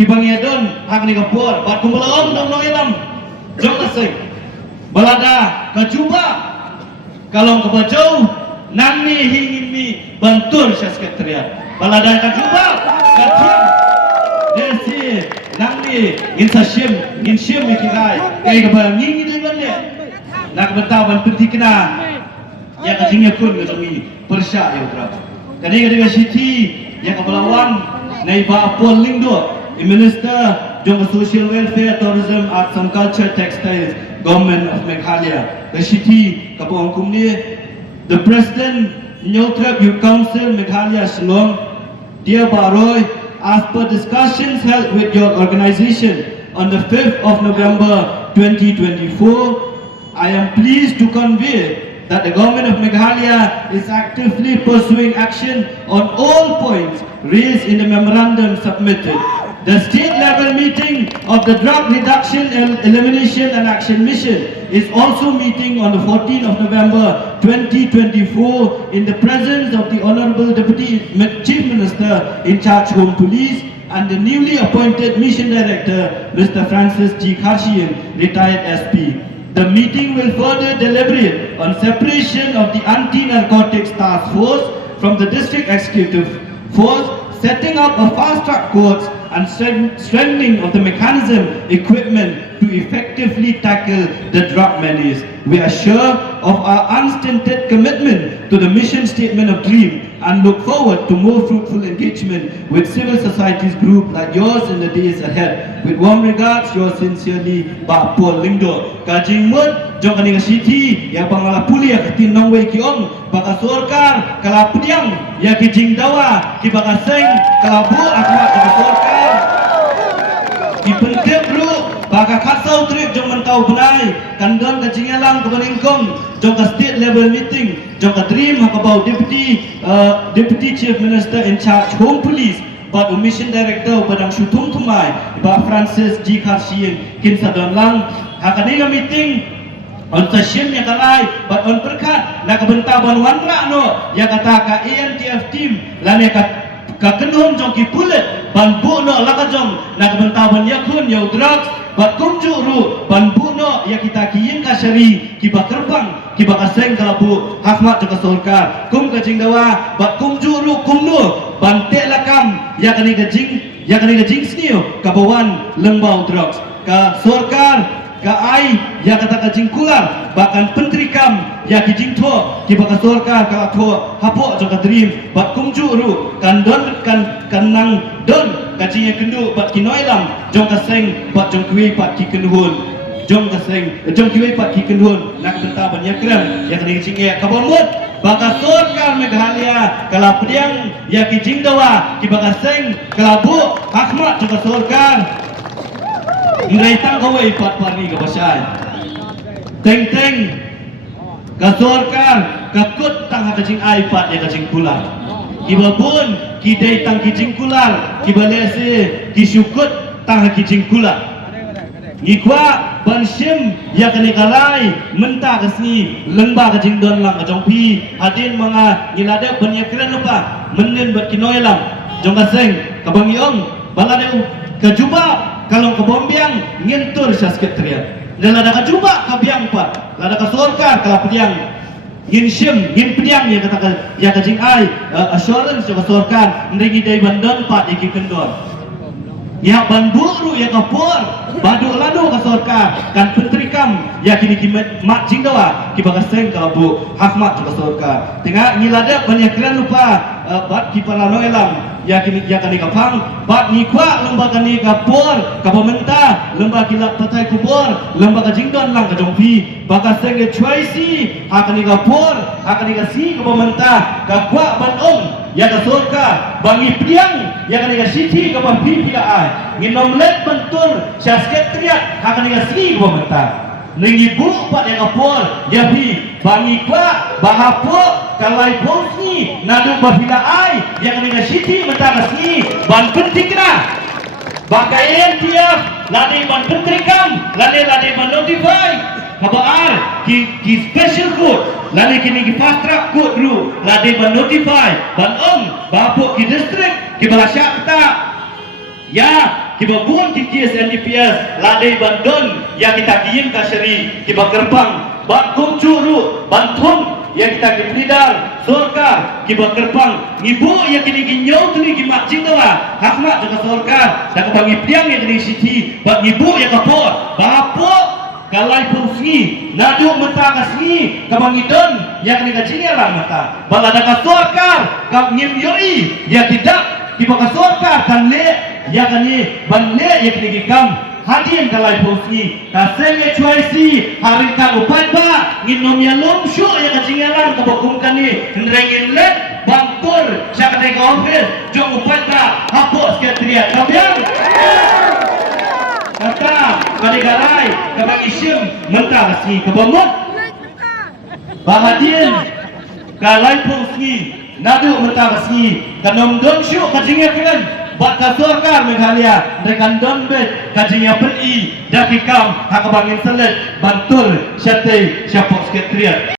kibangedon hak ni kapur bat kumbalaom dong noilam jong kasih balada kacuba kalau kebajau nani hingimi bantur sekretariat balada kacuba katim desi nani insashim inshim ikirai kai kabang ngingi dengan dia nak bertawan penting kena yang kajingnya pun kejongi persya ya utara kani kadang siti yang kebelawan naiba Paul Lingdo Minister jong Social Welfare Tourism Arts and Culture Textiles Government of Meghalaya the city kapong kumni the President Nyothrap Youth Council Meghalaya Shillong dear Baroy as per discussions held with your organization on the 5th of November 2024 I am pleased to convey that the government of Meghalaya is actively pursuing action on all points raised in the memorandum submitted. The state-level meeting of the Drug Reduction, Elimination and Action Mission is also meeting on the 14th of November 2024 in the presence of the Honorable Deputy Chief Minister in charge Home Police and the newly appointed Mission Director, Mr. Francis G. Karshian, retired SP. The meeting will further deliberate on separation of the Anti-Narcotics Task Force from the District Executive Force, setting up a fast-track courts and strengthening of the mechanism equipment to effectively tackle the drug menace. We are sure of our unstinted commitment to the mission statement of DREAM and look forward to more fruitful engagement with civil societies group like yours in the days ahead. With warm regards, yours sincerely, Pak Paul Lingdo. Kajing mud, jong kaning city, yang pangala puli ya ketin nongwei kiong, baka sorkar, kalapudiang, ya kijing dawa, kibaka seng, kalabu, akwa kibaka sorkar. Dipentek bro, baka kasau trik jong mentau benai, kandon kajing elang kebaningkong, jong ka state level meeting, jong ka dream hakabau deputy chief minister in charge home police, but mission director padang syutung tumai, Pak Francis G. Karshian, kin sadon lang, hakaniga meeting on session yang kalai, but on perkat, nak bentaban wanra no, yang kata ka ANTF team, lane ka kenun jong ki pulet, ban bu no laka jong, nak bentaban yakun yau drugs, but kumju ru, ban bu no, ya kita kiyin ka syari, kiba kerbang, kiba kaseng kalabu, hakmat jaka sorkar, kum kajing dawa, but kumju ru kumnu, ban te lakam, ya kani kajing snio, kabawan lembau drugs, ka sorkar, ka ai ya kata kajing kular bahkan pentrikam ya kijing tho ki baka sorkar ka tho hapo jong ka dream bat kumju ru kan don kan nang don kajing ya kendu bat kinoilam jong ka seng bat jong kui pat ki kenhun jong ka seng jong kui pat ki kenhun nak benta ban ya krem ya kini kijing ya kabamut baka sorkar Meghalaya kala pediang ya kijing dawa ki baka seng kalabu hakmat jong ka sorkar Nilai tang kau ipat pari ke pasai, teng kasorkar kakut tang kacing iPad ya kacing kular, kiba pun kidai tang kacing kular, kiba lese kisukut tang kacing kular, ngikwa bansim ya kenikalai mentah kesni lengba kacing don lang kacong pi hadin mga ngilada banyak keren lupa menen buat kinoilam jong kaseng kabangiong balade kejuba kalau ke Bombiang ngentur sa sekretariat dan lada ka juba ka biang pat lada ka sorkar kala pediang ngin pediang ya kata ya kajing ai assurance ka sorkar ndegi dai bandon pat iki kendon ya banburu ya kapur badu ladu ka sorkar kan pentrikam ya kini mat jingdawa ki bagaseng ka bu hakmat ka sorkar tengah ngilada banyak keren lupa bat ki palano elam ya kini ya kani kapang bat ngikwa lembaga ni kapur ka pemerintah lembaga kilap patai kubur lembaga jingdon lang ka jongpi bagaseng ke choisi hakani kapur hakani ka si ka pemerintah ka kwa banong ya ka sorkar bangi piang ya kani ka siti ka pampi pila ai nginomlet bentur sa sekretariat hakani ka si ka pemerintah nengibu pak yang kapur ya pi bangi kwa bahapo kalai bosni nadu bafila ai yang kena siti mentara sini ban penting kena bakaien tiap lade ban pentrikam lade ban notify kabar ki special code lade kini ki fast track code ru lade ban notify ban om bapo ki district ki bahasa kata ya kiba buon KKS NDPS ladai bandon ya kita kirim ka syari kiba gerbang bakung curu bantum ya kita kibidar sorkar kiba gerbang ngibu ya kini ginyau tu ni gimak cintawa hakmat dengan sorkar dan kebangi piang ya kini siti bak ngibu ya kapor bapuk kalai fungsi nadu menta kasni kebangi don ya kini kacinya lah mata balada ka sorkar kap ngim yoi ya tidak kiba ka sorkar kan le ya kani banle ya kini gikam hadian kalai posni ta senge chuaisi hari kan upat ba nginom ya lomshu ya kacingalan kabakum kani nrengin let bangkur syakade ka office jong upat ba hapus ke tria kabiang kata kadigalai kabang isim mentah kasih kabamut bahadian kalai posni nadu mentah kasih kanom donshu kacingalan buat kasorkar Meghalaya rekan donbet kajinya peri dakikam hakabangin selet bantul syate syapok sekretariat